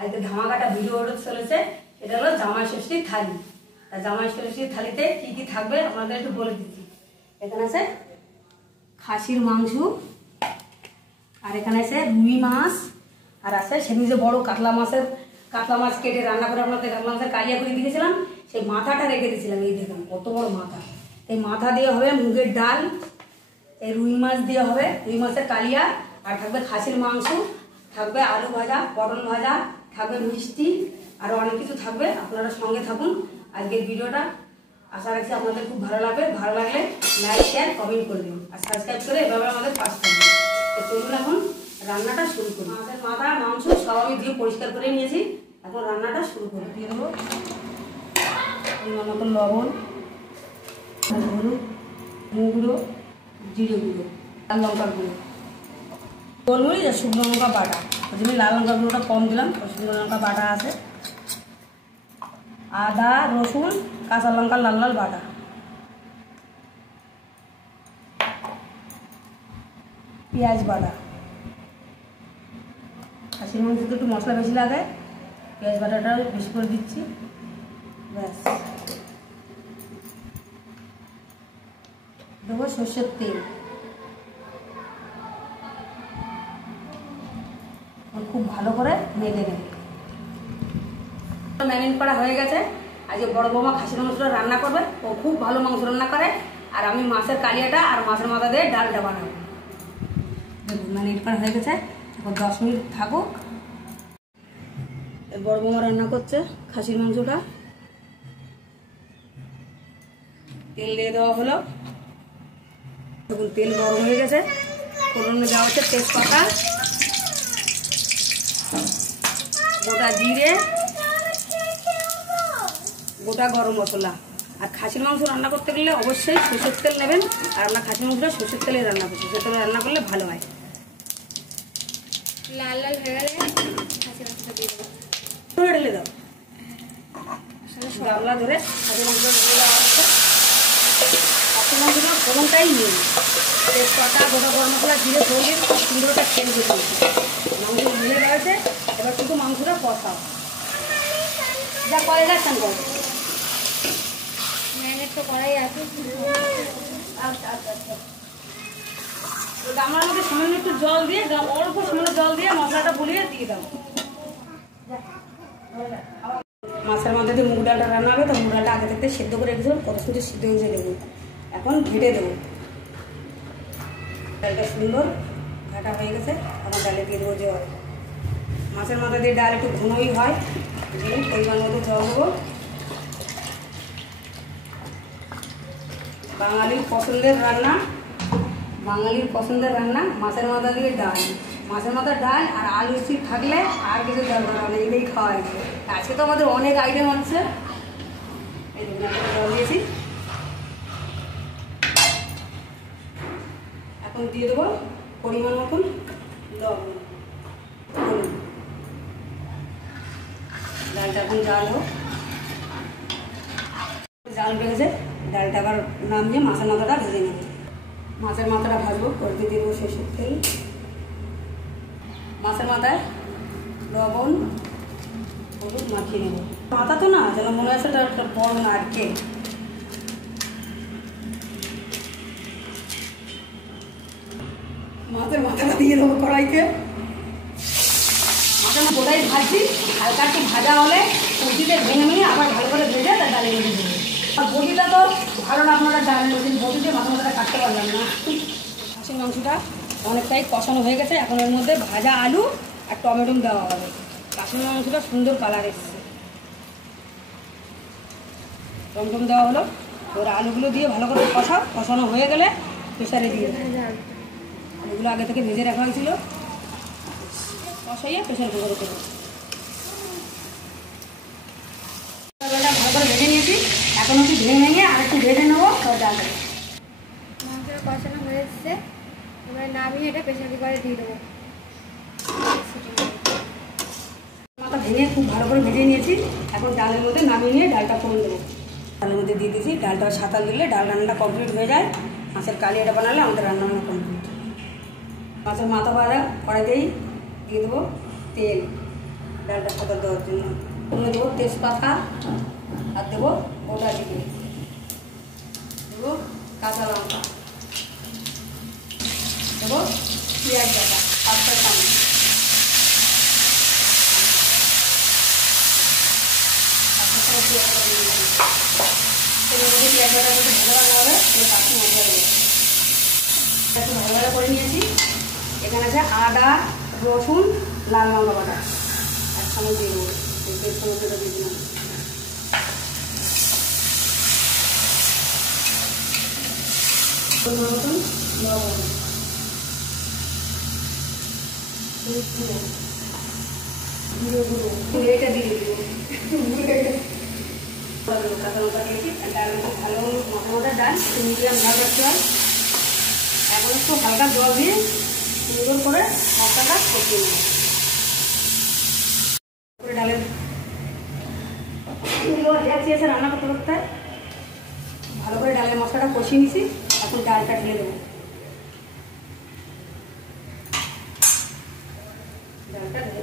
আজকে ধামাকাটা video order চলেছে। এটা হলো জামাই ষষ্ঠীর থালি। তা জামাই ষষ্ঠীর থালিতে কি কি থাকবে আপনাদের একটু বলে দিচ্ছি। এখানে আছে খাসির মাংস, আর এখানে আছে রুই মাছ, আর আছে সেদিন যে বড় কাতলা মাছ কেটে রান্না করে আপনাদের কাতলা মাছের কালিয়া করে দিয়েছিলাম, সেই মাথাটা রেখে দিয়েছিলাম। এই দেখুন কত বড় মাথা। এই মাথা দিয়ে হবে মুগের ডাল, এই রুই মাছ দিয়ে হবে রুই মাছের কালিয়া, আর থাকবে খাসির মাংস, থাকবে আলু ভাজা, পটল ভাজা, থাকবে মিষ্টি, আরও অনেক কিছু থাকবে। আপনারা সঙ্গে থাকুন। আজকের ভিডিওটা আশা রাখছি আপনাদের খুব ভালো লাগবে। ভালো লাগলে লাইক শেয়ার কমেন্ট করবেন আর সাবস্ক্রাইব করে এভাবে আমাদের পাশে থাকবেন। তো চলুন এখন রান্নাটা শুরু করি। মাছের মাথা মাংস সব আমি দিয়ে পরিষ্কার করে নিয়েছি। এখন রান্নাটা শুরু করে দিয়ে দেবো পরিমাণ মতো লবণ, হলুদ, গুঁড়ো, জিরে গুঁড়ো, লাল লঙ্কার গুঁড়ো, গোলমরিচ আর শুকনো লঙ্কা বাটা। ওই জন্য লাল লঙ্কা গুঁড়োটা কম দিলাম, শুকনো লঙ্কা বাটা আছে, আদা রসুন কাঁচা লঙ্কা লাল লাল বাটা, পেঁয়াজ বাটা। খাসির মাংসে তো একটু মশলা বেশি লাগে, পেঁয়াজ বাটাটা বেশি করে দিচ্ছি। ব্যাস দেবো সর্ষের তেল। খুব ভালো করে মেখে নেব। ম্যারিনেট করা হয়ে গেছে। আজকে বড় বৌমা খাসির মাংসটা রান্না করবে। ও খুব ভালো মাংস রান্না করে। আর আমি মাছের কালিয়াটা আর মাছের মাথা দিয়ে ডালটা বানাবো। দেখুন ম্যারিনেট করা হয়ে গেছে। এখন 10 মিনিট থাকুক। বড় বৌমা রান্না করছে খাসির মাংসটা। তেল দিয়ে দেওয়া হলো। দেখুন তেল গরম হয়ে গেছে। ফোড়নে দেওয়া হচ্ছে তেজপাতা, গোটা জিরে, গোটা গরম মশলা। আর খাসির মাংস রান্না করতে গেলে অবশ্যই সরষের তেল নেবেন। আর আমরা খাসির মাংসটা সরষের তেলে রান্না করছি, সরষের তেলে রান্না করলে ভালো হয়। লাল লাল হয়ে গেলে খাসির মাংসটা দিয়ে দেবো। ঢেলে দাও গামলা ধরে খাসির মাংসটা ঢেলে দেওয়া হচ্ছে। খাসির মাংসটা ফোড়নটাই নিয়ে তেজপাতা, গোটা গরম মশলা, জিরে ধরে সুন্দরটা খেয়ে দিতে মাংস ঢেলে রয়েছে। এবার শুধু মাংসটা কষাও, যা করে যাচ্ছেন করো। ম্যারিনেট তো করাই আছে। আচ্ছা আচ্ছা আচ্ছা। গামলার মধ্যে সামান্য একটু জল দিয়ে, অল্প সামান্য জল দিয়ে মশলাটা গুলিয়ে দিয়ে দাও। মাছের মধ্যে দিয়ে মুগ ডালটা রান্না হবে, তো মুগ ডালটা আগে থেকে সেদ্ধ করে রেখেছিলাম, কত সুন্দর সিদ্ধ হয়েছে দেবো। এখন ঘেটে দেবো। ডালটা সুন্দর ঘাটা হয়ে গেছে। আমার ডালে দিয়ে দেবো জল। মাছের মাথা দিয়ে ডাল একটু ঘনই হয়, পরিমাণ মতো জল দেবো। বাঙালির পছন্দের রান্না, বাঙালির পছন্দের রান্না মাছের মাথা দিয়ে ডাল। মাছের মাথার ডাল আর আলু চিপ থাকলে আর কিছু দরকার হবে, এটাই খাওয়া হয়েছে। আজকে তো আমাদের অনেক আইটেম আছে। এই জল দিয়েছি। এখন দিয়ে দেবো পরিমাণ মতন লবণ। ডালটা এখন জাল হোক। জাল বেড়েছে, ডালটা আবার নামিয়ে মাছের মাথাটা ভেজে নেব। মাছের মাথাটা ভাজবো, করতে দিয়ে দেবো সরষের তেল। মাছের মাথায় লবণ হলুদ মাখিয়ে নেব। মাথা তো না যেন মনে হচ্ছে একটা বড় নারকেল। মাছের মাথাটা দিয়ে দেবো কড়াইতে। মাছের গোটাই ভাজছি, হালকা একটু ভাজা হলে সবজিতে ভেঙে নিয়ে আবার ভালো করে ভেজে তার ডালে ভেজে দেবো। আর বটিটা তো ভালো না, আপনারা ডালের বটিতে মাথা মাথাটা কাটতে পারবেন না। খাসির মাংসটা অনেকটাই কষানো হয়ে গেছে। এখন এর মধ্যে ভাজা আলু আর টমেটো দেওয়া হবে। খাসির মাংসটা সুন্দর কালার এসছে। টমেটো দেওয়া হলো। এবার আলুগুলো দিয়ে ভালো করে কষানো হয়ে গেলে প্রেসারে দিয়ে আলুগুলো আগে থেকে ভেজে রাখা হয়েছিল, কষাইয়ে প্রেসার কুকারে দেবো। ভালো করে ভেজে নিয়েছি। এখন একটু ভেঙে আর একটু ভেজে নেবো। ডাল মাংসটা কষানো হয়ে এসছে। এবার নামিয়ে এটা প্রেসার কুকারে দিয়ে দেবো। মাথা ভেঙে খুব ভালো করে ভেজে নিয়েছি। এখন ডালের মধ্যে নামিয়ে নিয়ে ডালটা ফোড়ন দেবো। ডালের মধ্যে দিয়ে দিয়েছি। ডালটা সাঁতাল দিলে ডাল রান্নাটা কমপ্লিট হয়ে যায়। মাছের কালিয়াটা বানালে আমাদের রান্না কমপ্লিট। মাছের মাথা ভাজা কড়াইতেই দিয়ে দেবো তেল। ডালটা ফোটা দেওয়ার জন্য প্রথমে দেবো তেজপাতা আর দেবো গোটা জিরে, দেবো কাঁচা লঙ্কা, দেবো পেঁয়াজ বাটা 5টা চামচ, পেঁয়াজ বাটা ভালো হবে কাঁচা মশলা দেবো। একটু ভালো করে নিয়েছি। এখানে আছে আদা, রসুন, লাল লঙ্কা বাটা একসঙ্গে দিয়ে দেবো। সমস্তটা দিয়ে দিলাম। মতন লবণ, জিরে গুঁড়ো, এটা দিয়ে দেবো। কাঁচা লঙ্কা দিয়েছি। ডাল ভালো মোটা ডাল, মিডিয়াম ঝাল রাখতে হয়। এখন একটু হালকা জল দিয়ে সুন্দর করে মশলাটা কষিয়ে নেব। ডালের এসে রান্না করতে করতে ভালো করে ডালের মশলাটা কষিয়ে নিয়েছি। এখন ডালটা ঢেলে দেবো। ডালটা ঢেলে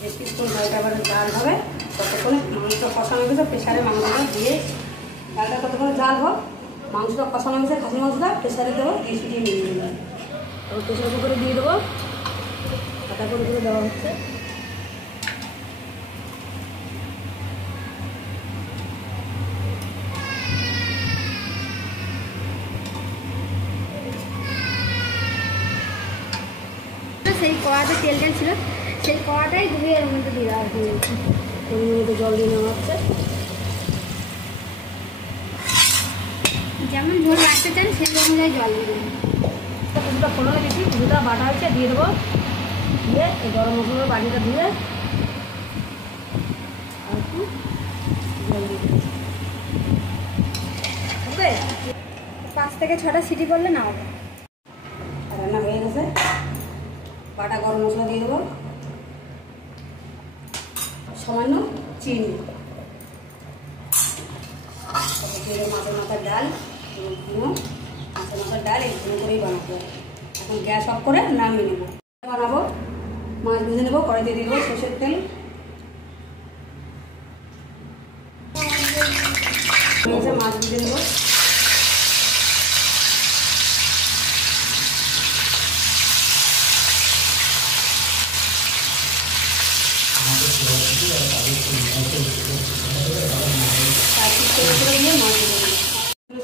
বেশ কিছুক্ষণ ডালটা আবার জাল হবে ততক্ষণে মাংসটা কষানো গেছে। প্রেশারে মাংসটা দিয়ে ডালটা ততক্ষণে জাল হোক। মাংসটা কষানো গেছে, খাসি মাংসটা প্রেশারে দেবো, দিয়ে সিটিয়ে নিয়ে দেবো। তারপর প্রেশার কুকারে দিয়ে দেবো। পাতা করে করে দেওয়া হচ্ছে। সেই কড়াতে তেল ছিল, সেই কড়াটাই ধুয়ে এর মধ্যে দিয়ে দেওয়া হয়েছে। জল দিয়ে নেওয়া হচ্ছে। যেমন ঝোল রাখতে চান সেই অনুযায়ী জল দিয়ে দেবেন। কিছুটা ফোড়নে দিচ্ছি, কিছুটা বাটা হচ্ছে দিয়ে দেবো। দিয়ে এই গরম মশলার বাটিটা দিয়ে আর একটু জল দিয়ে দেবো। 5 থেকে 6টা সিটি করলে না হবে। রান্না হয়ে গেছে। বাটা গরম মশলা দিয়ে দেবো, সামান্য চিনি, দিয়ে দেবো মাছের মাথার ডাল, মাছের মাথার ডাল এগুলো করেই বানাতে হবে। এখন গ্যাস অফ করে নামিয়ে নেবো। বানাবো, মাছ ভেজে নেবো। কড়াইতে দিয়ে দেবো সরষের তেল, মাছ ভেজে নেবো।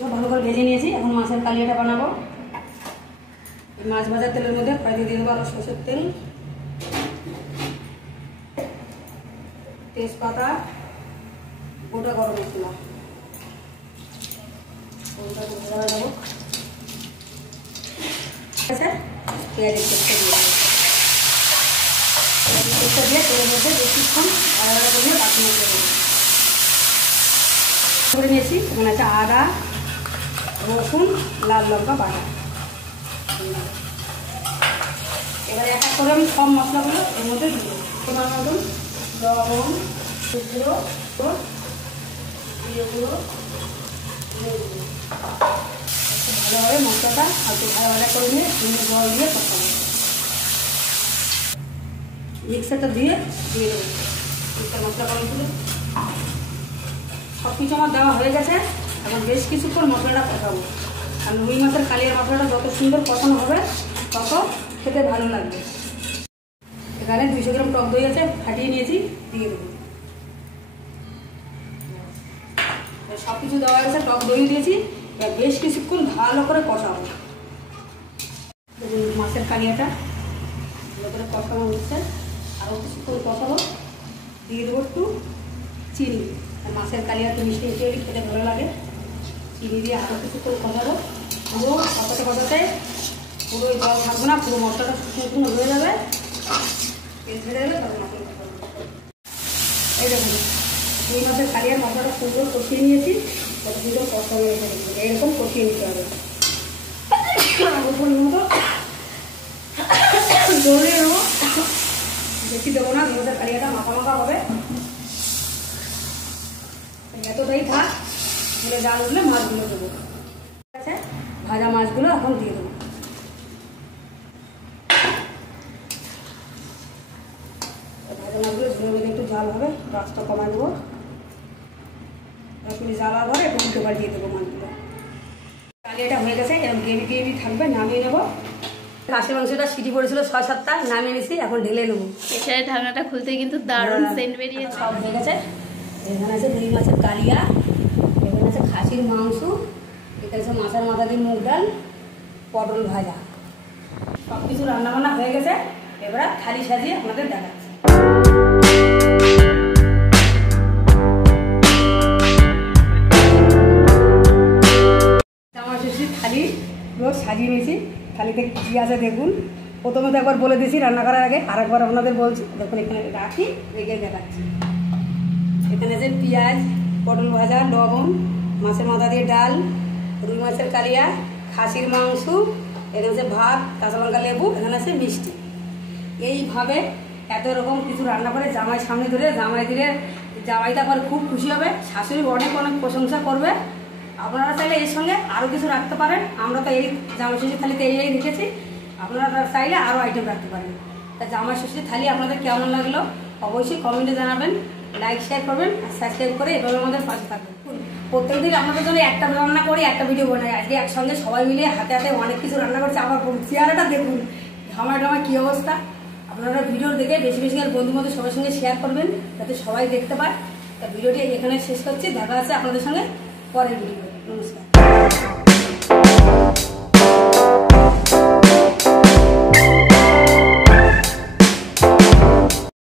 সব ভালো করে ভেজে নিয়েছি। এখন মাছের কালিয়াটা বানাবো। এই মাছ ভাজার তেলের মধ্যে কড়াইতে দিয়ে দেবো আরো সরষের তেল, তেজপাতা, গোটা গরম মশলা, দেবো। পেঁয়াজের পেস্টটা দিয়ে দেবো। পেস্টটা দিয়ে তেলের মধ্যে বেশিক্ষণ আলাদা করে কাঁচা মশলা দেবো করে নিয়েছি। এখানে আছে আদা, রসুন, লাল লঙ্কা বাটা। এবারে এক এক করে আমি সব মশলাগুলো এর মধ্যে দিয়ে দেবো। তোমার মতন লবণ, গুঁড়ো, জিরে গুঁড়ো, ভালোভাবে মশলাটা একটু ভাজা করে নিয়ে জল দিয়ে কষাবো। মিক্সারটা দিয়ে দেবো। মিক্সার মশলা করেছিল সব কিছু আমার দেওয়া হয়ে গেছে। এখন বেশ কিছুক্ষণ মশলাটা কষাবো। আর রুই মাছের কালিয়ার মশলাটা যত সুন্দর কষানো হবে তত খেতে ভালো লাগবে। এখানে 200 গ্রাম টক দই আছে, ফাটিয়ে নিয়েছি, দিয়ে দেবো। সব কিছু দেওয়া গেছে, টক দই দিয়েছি। বেশ কিছুক্ষণ ভালো করে কষাবো। মাছের কালিয়াটা ভালো করে কষানো হচ্ছে। আরও কিছুক্ষণ কষাবো। দিয়ে দেবো একটু চিনি। মাছের কালিয়া একটু মিষ্টি মিষ্টি খেতে ভালো লাগে। চিনি দিয়ে আরও কিছুক্ষণ কষাবো। পুরো কষাতে কষাতে পুরো জল থাকবে না, পুরো মশলাটা শুকনো হয়ে যাবে। তেল ছেড়ে দেবে, তখন মশলা কষাবো। এই দেখুন রুই মাছের কালিয়ার মশলাটা সুন্দর কষিয়ে নিয়েছি। কত সুন্দর কষানো হয়েছে, এরকম কষিয়ে নিতে হবে। মতো জলে নেবো, বেশি দেবো না। রুই মাছের কালিয়াটা মাখা মাখা হবে। এতটাই থাক, জাল উঠলে মাছগুলো দেবো। ঠিক আছে। ভাজা মাছগুলো এখন দিয়ে দেবো। ভাজা মাছগুলো ঝুলে গেলে একটু জাল হবে, গাছটা কমাই দেবো। একটু জ্বালা ধরে একটু উল্টো দিয়ে দেবো মাছগুলো। কালিয়াটা হয়ে গেছে, এরকম গ্রেভি গ্রেভি থাকবে, নামিয়ে নেবো। খাসির মাংসটা সিটি পড়েছিল 6-7টা, নামিয়ে নিয়েছি, এখন ঢেলে নেবো। প্রেশারের ঢাকনাটা খুলতে কিন্তু দারুণ সেন্ট বেরিয়েছে। সব হয়ে গেছে। এখানে আছে রুই মাছের কালিয়া, এখানে আছে খাসির মাংস, এখানে আছে মাছের মাথা দিয়ে মুগ ডাল, পটল ভাজা, সব কিছু রান্নাবান্না হয়ে গেছে। এবার থালি সাজিয়ে আপনাদের দেখাচ্ছি। জামা ষষ্ঠীর থালি রোজ সাজিয়ে নিয়েছি। থালিতে কী আছে দেখুন। প্রথমে তো একবার বলে দিয়েছি রান্না করার আগে, আরেকবার আপনাদের বলছি। দেখুন এখানে রাখি, রেখে দেখাচ্ছি। এখানে আছে পেঁয়াজ, পটল ভাজা, লবণ, মাছের মাথা দিয়ে ডাল, রুই মাছের কালিয়া, খাসির মাংস, এখানে আছে ভাত, কাঁচা লঙ্কা, লেবু, এখানে আছে মিষ্টি। এইভাবে এত রকম কিছু রান্না করে জামাই সামনে ধরে জামাই দিলে জামাইটা আবার খুব খুশি হবে, শাশুড়ি অনেক অনেক প্রশংসা করবে। আপনারা চাইলে এর সঙ্গে আরও কিছু রাখতে পারেন। আমরা তো এই জামাই ষষ্ঠীর থালিতে এই রেখেছি, আপনারা চাইলে আরও আইটেম রাখতে পারেন। তা জামাই ষষ্ঠীর থালি আপনাদের কেমন লাগলো অবশ্যই কমেন্টে জানাবেন, লাইক শেয়ার করবেন আর সাবস্ক্রাইব করে এভাবে আমাদের পাশে থাকবেন। প্রত্যেকদিন আপনাদের জন্য একটা রান্না করি, একটা ভিডিও বানাই। আজকে একসঙ্গে সবাই মিলে হাতে হাতে অনেক কিছু রান্না করছে। আমার চেহারাটা দেখুন, ঝামায় টামায় কী অবস্থা। আপনারা ভিডিও দেখে বেশি বেশি আর বন্ধু বান্ধব সবার সঙ্গে শেয়ার করবেন, যাতে সবাই দেখতে পায়। তা ভিডিওটি এখানে শেষ করছি, দেখা আছে আপনাদের সঙ্গে পরের ভিডিও। নমস্কার।